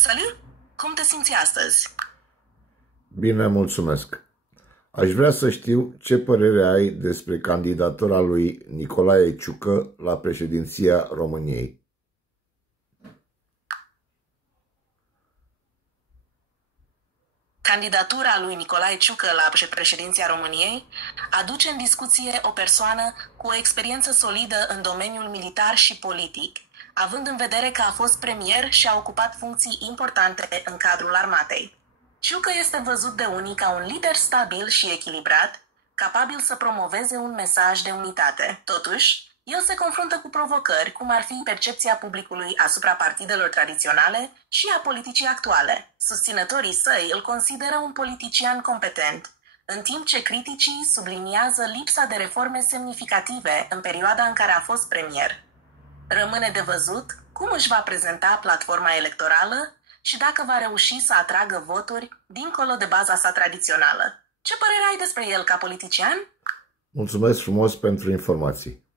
Salut! Cum te simți astăzi? Bine, mulțumesc. Aș vrea să știu ce părere ai despre candidatura lui Nicolae Ciucă la președinția României. Candidatura lui Nicolae Ciucă la președinția României aduce în discuție o persoană cu o experiență solidă în domeniul militar și politic, având în vedere că a fost premier și a ocupat funcții importante în cadrul armatei. Ciucă este văzut de unii ca un lider stabil și echilibrat, capabil să promoveze un mesaj de unitate. Totuși, el se confruntă cu provocări, cum ar fi percepția publicului asupra partidelor tradiționale și a politicii actuale. Susținătorii săi îl consideră un politician competent, în timp ce criticii subliniază lipsa de reforme semnificative în perioada în care a fost premier. Rămâne de văzut cum își va prezenta platforma electorală și dacă va reuși să atragă voturi dincolo de baza sa tradițională. Ce părere ai despre el ca politician? Mulțumesc frumos pentru informații.